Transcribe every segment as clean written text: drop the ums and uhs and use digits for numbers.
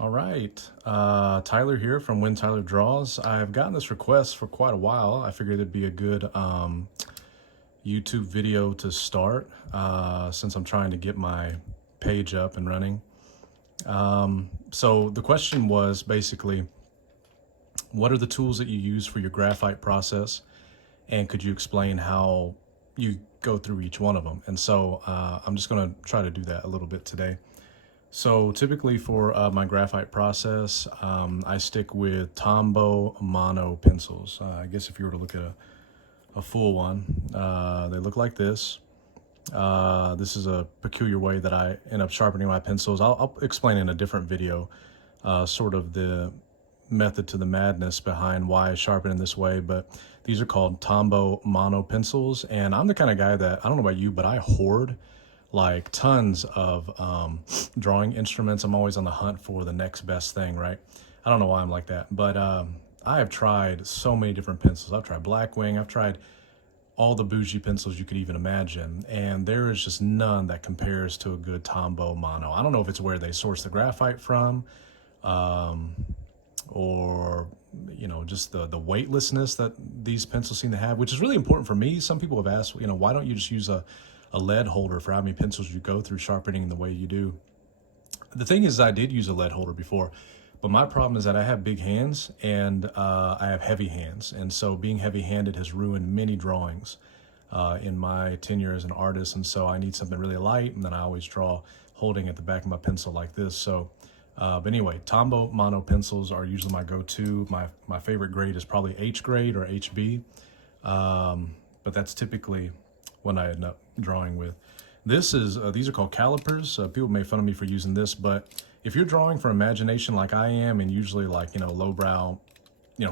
All right, Tyler here from When Tyler Draws. I've gotten this request for quite a while. I figured it'd be a good YouTube video to start since I'm trying to get my page up and running. So the question was basically, what are the tools that you use for your graphite process? And could you explain how you go through each one of them? And so I'm just going to try to do that a little bit today. So typically for my graphite process, I stick with Tombow mono pencils. I guess if you were to look at a full one, they look like this. This is a peculiar way that I end up sharpening my pencils. I'll explain in a different video sort of the method to the madness behind why I sharpen in this way, but these are called Tombow mono pencils. And I'm the kind of guy that, I don't know about you, but I hoard like tons of drawing instruments. I'm always on the hunt for the next best thing, right? I don't know why I'm like that, but I have tried so many different pencils. I've tried Blackwing, I've tried all the bougie pencils you could even imagine, and there is just none that compares to a good Tombow mono. I don't know if it's where they source the graphite from, or just the weightlessness that these pencils seem to have, which is really important for me. Some people have asked, why don't you just use a lead holder for how many pencils you go through sharpening the way you do? The thing is, I did use a lead holder before, but my problem is that I have big hands and I have heavy hands. And so being heavy-handed has ruined many drawings in my tenure as an artist. And so I need something really light, and then I always draw holding at the back of my pencil like this. So, but anyway, Tombow mono pencils are usually my go-to. My favorite grade is probably H grade or HB, but that's typically when I end up drawing with. These are called calipers. People make fun of me for using this, but if you're drawing for imagination like I am, and usually like, lowbrow,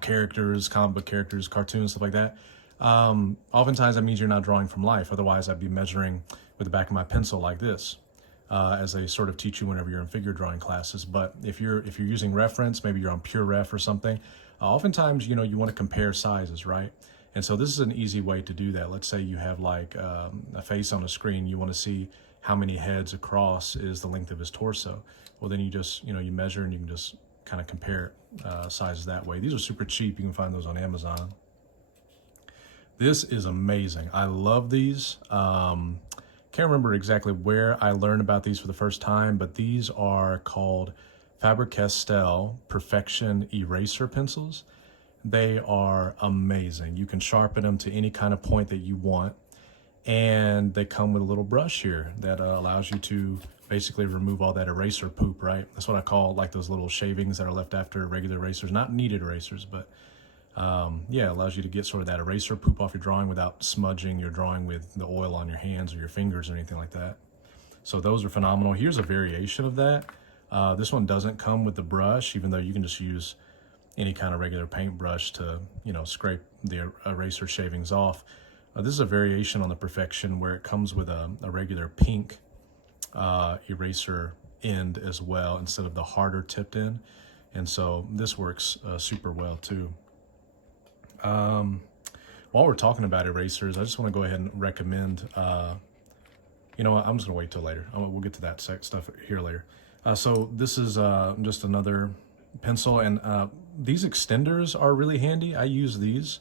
characters, comic book characters, cartoons, stuff like that, oftentimes that means you're not drawing from life. Otherwise, I'd be measuring with the back of my pencil like this, as they sort of teach you whenever you're in figure drawing classes. But if you're using reference, maybe you're on Pure Ref or something, oftentimes, you want to compare sizes, right? And so this is an easy way to do that. Let's say you have like a face on a screen. You want to see how many heads across is the length of his torso. Well, then you just, you measure, and you can just kind of compare sizes that way. These are super cheap. You can find those on Amazon. This is amazing. I love these. Can't remember exactly where I learned about these for the first time, but these are called Faber-Castell Perfection Eraser Pencils. They are amazing. You can sharpen them to any kind of point that you want, and they come with a little brush here that allows you to basically remove all that eraser poop, right? That's what I call like those little shavings that are left after regular erasers, not kneaded erasers, but yeah, it allows you to get sort of that eraser poop off your drawing without smudging your drawing with the oil on your hands or your fingers or anything like that. So those are phenomenal. Here's a variation of that. This one doesn't come with the brush, even though you can just use any kind of regular paintbrush to, scrape the eraser shavings off. This is a variation on the Perfection where it comes with a regular pink eraser end as well, instead of the harder tipped end. And so this works super well too. While we're talking about erasers, I just want to go ahead and recommend, you know what, I'm just gonna wait till later. We'll get to that stuff here later. So this is just another pencil, and these extenders are really handy. I use these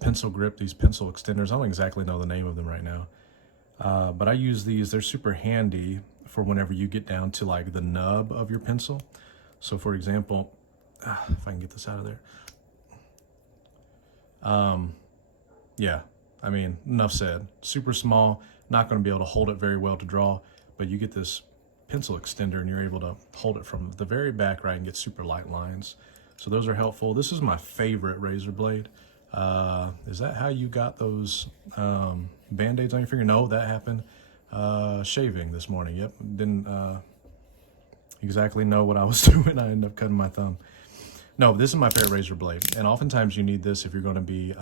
pencil grip, these pencil extenders. I don't exactly know the name of them right now, but I use these. They're super handy for whenever you get down to like the nub of your pencil. So for example, if I can get this out of there. Yeah, I mean, enough said. Super small, not going to be able to hold it very well to draw, but you get this pencil extender and you're able to hold it from the very back, right, and get super light lines. So those are helpful. This is my favorite razor blade. Is that how you got those band-aids on your finger? No, that happened shaving this morning. Yep, didn't exactly know what I was doing. I ended up cutting my thumb. No, this is my favorite razor blade, and oftentimes you need this if you're going to be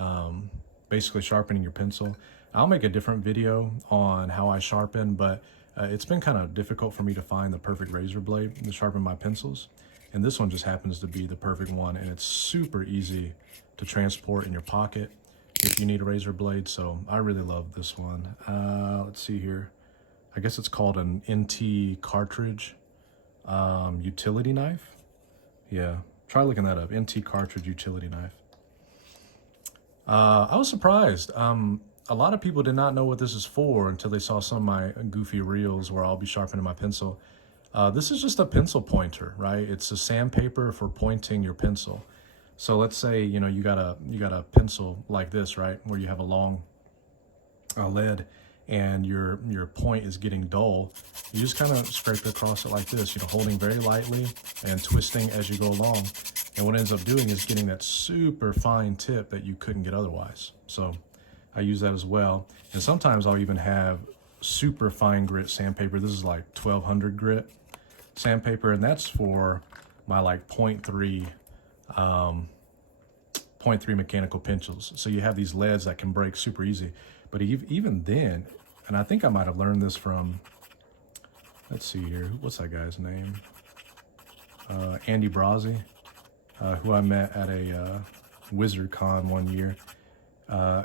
basically sharpening your pencil. I'll make a different video on how I sharpen, but it's been kind of difficult for me to find the perfect razor blade to sharpen my pencils, and this one just happens to be the perfect one, and it's super easy to transport in your pocket if you need a razor blade. So I really love this one. Let's see here. I guess it's called an NT cartridge. utility knife. Yeah, try looking that up. NT cartridge utility knife. I was surprised. A lot of people did not know what this is for until they saw some of my goofy reels where I'll be sharpening my pencil. This is just a pencil pointer, right? It's a sandpaper for pointing your pencil. So let's say, you know, you got a pencil like this, right, where you have a long lead and your point is getting dull. You just kind of scrape across it like this, you know, holding very lightly and twisting as you go along. And what it ends up doing is getting that super fine tip that you couldn't get otherwise. So I use that as well. And sometimes I'll even have super fine grit sandpaper. This is like 1200 grit sandpaper, and that's for my like 0.3 mechanical pencils. So you have these leads that can break super easy. But even then, and I think I might have learned this from, let's see here, what's that guy's name? Andy Brazzi, who I met at a Wizard Con one year.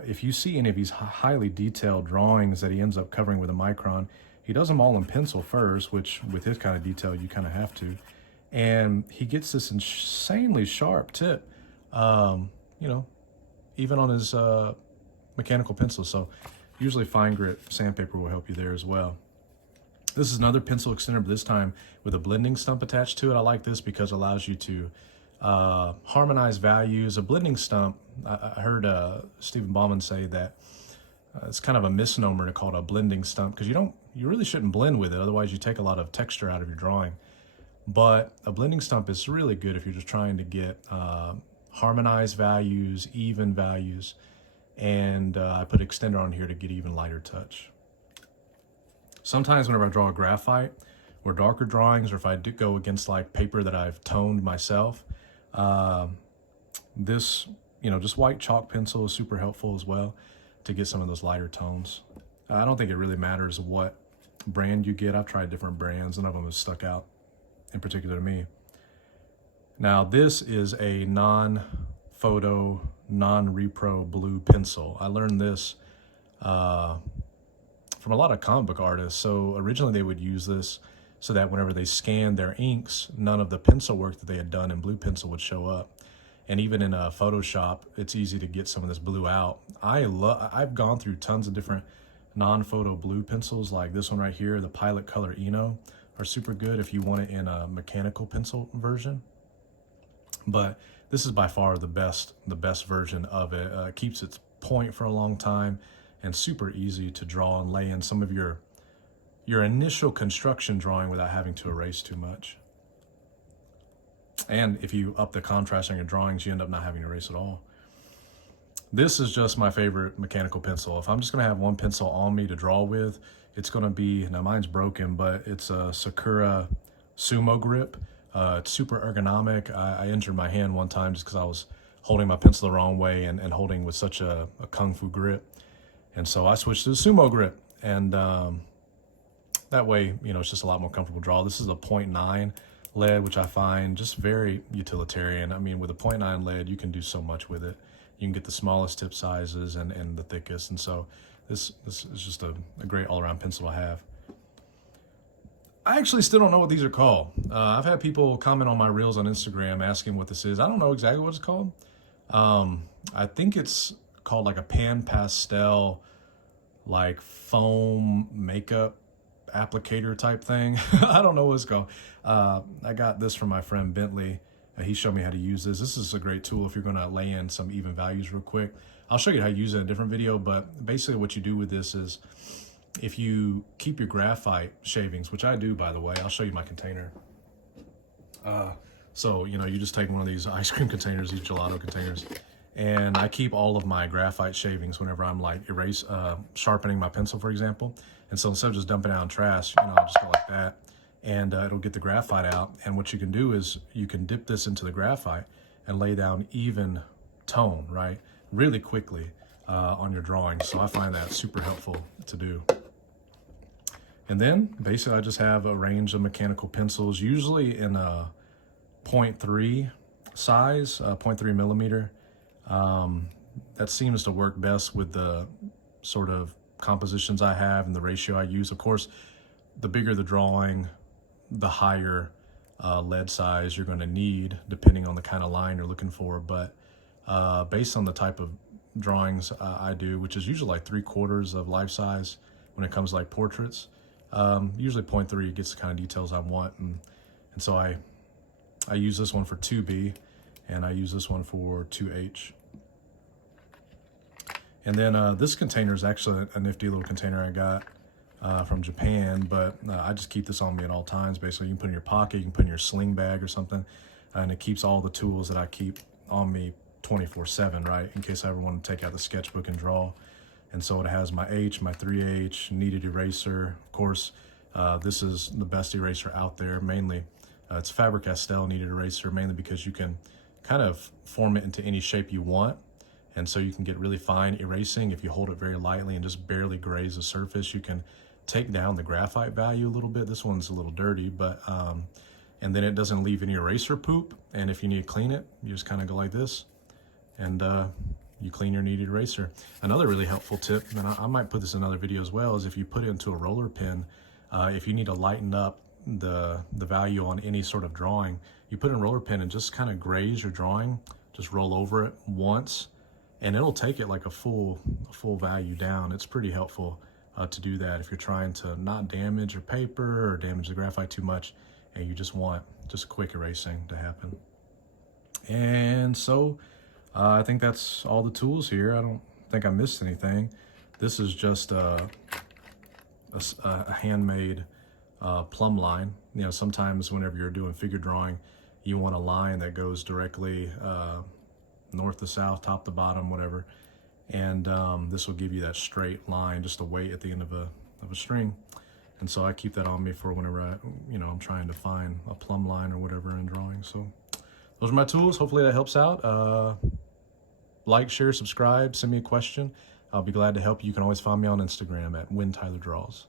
If you see any of these highly detailed drawings that he ends up covering with a micron, he does them all in pencil first, which with his kind of detail, you kind of have to. And he gets this insanely sharp tip, you know, even on his mechanical pencil. So usually fine grit sandpaper will help you there as well. This is another pencil extender, but this time with a blending stump attached to it. I like this because it allows you to harmonize values. A blending stump, I heard Stephen Bauman say that it's kind of a misnomer to call it a blending stump because you really shouldn't blend with it. Otherwise you take a lot of texture out of your drawing. But a blending stump is really good if you're just trying to get harmonized values, even values. And I put extender on here to get even lighter touch. Sometimes whenever I draw a graphite or darker drawings, or if I do go against like paper that I've toned myself, this, you know, just white chalk pencil is super helpful as well to get some of those lighter tones. I don't think it really matters what brand you get. I've tried different brands, none of them have stuck out in particular to me. Now this is a non-photo, non-repro blue pencil. I learned this from a lot of comic book artists. So originally they would use this so that whenever they scanned their inks, none of the pencil work that they had done in blue pencil would show up. And even in Photoshop, it's easy to get some of this blue out. I've gone through tons of different non-photo blue pencils, like this one right here, the Pilot Color Eno, are super good if you want it in a mechanical pencil version. But this is by far the best version of it. It keeps its point for a long time and super easy to draw and lay in some of your initial construction drawing without having to erase too much. And if you up the contrast on your drawings, you end up not having to erase at all. This is just my favorite mechanical pencil. If I'm just gonna have one pencil on me to draw with, it's gonna be, now mine's broken, but it's a Sakura Sumo Grip. It's super ergonomic. I injured my hand one time just because I was holding my pencil the wrong way and holding with such a kung fu grip. And so I switched to the Sumo Grip. And that way, you know, it's just a lot more comfortable to draw. This is a 0.9 lead, which I find just very utilitarian. I mean, with a 0.9 lead, you can do so much with it. You can get the smallest tip sizes and the thickest. And so this is just a great all-around pencil to have. I actually still don't know what these are called. I've had people comment on my reels on Instagram asking what this is. I don't know exactly what it's called. I think it's called like a pan pastel, like foam makeup applicator type thing. I don't know what it's called. I got this from my friend Bentley. He showed me how to use this. This is a great tool if you're gonna lay in some even values real quick. I'll show you how to use it in a different video, but basically what you do with this is if you keep your graphite shavings, which I do, by the way, I'll show you my container. So, you know, you just take one of these ice cream containers, these gelato containers, and I keep all of my graphite shavings whenever I'm like sharpening my pencil, for example. And so instead of just dumping it out in trash, you know, I'll just go like that, and it'll get the graphite out. And what you can do is you can dip this into the graphite and lay down even tone, right, really quickly on your drawing. So I find that super helpful to do. And then basically I just have a range of mechanical pencils, usually in a 0.3 size, 0.3 millimeter. That seems to work best with the sort of compositions I have and the ratio I use. Of course, the bigger the drawing, the higher lead size you're going to need depending on the kind of line you're looking for. But based on the type of drawings I do, which is usually like 3/4 of life size when it comes to like portraits, usually 0.3 gets the kind of details I want. And so I use this one for 2B and I use this one for 2H. And then this container is actually a nifty little container I got from Japan, but I just keep this on me at all times. Basically, you can put it in your pocket, you can put it in your sling bag or something, and it keeps all the tools that I keep on me 24/7, right? In case I ever want to take out the sketchbook and draw. And so it has my H, my 3H, kneaded eraser. Of course, this is the best eraser out there, mainly. It's Faber-Castell kneaded eraser, mainly because you can kind of form it into any shape you want. And so you can get really fine erasing. If you hold it very lightly and just barely graze the surface, you can take down the graphite value a little bit. This one's a little dirty, but, and then it doesn't leave any eraser poop. And if you need to clean it, you just kind of go like this and you clean your kneaded eraser. Another really helpful tip, and I might put this in another video as well, is if you put it into a roller pen, if you need to lighten up the value on any sort of drawing, you put it in a roller pen and just kind of graze your drawing, just roll over it once, and it'll take it like a full value down. It's pretty helpful to do that if you're trying to not damage your paper or damage the graphite too much, and you just want just quick erasing to happen. And so I think that's all the tools here. I don't think I missed anything. This is just a handmade plumb line. You know, sometimes whenever you're doing figure drawing, you want a line that goes directly north to south, top to bottom, whatever. And this will give you that straight line, just a weight at the end of a string. And so I keep that on me for whenever I'm trying to find a plumb line or whatever in drawing. So those are my tools. Hopefully that helps out. Like, share, subscribe, send me a question. I'll be glad to help you. You can always find me on Instagram at When Tyler Draws.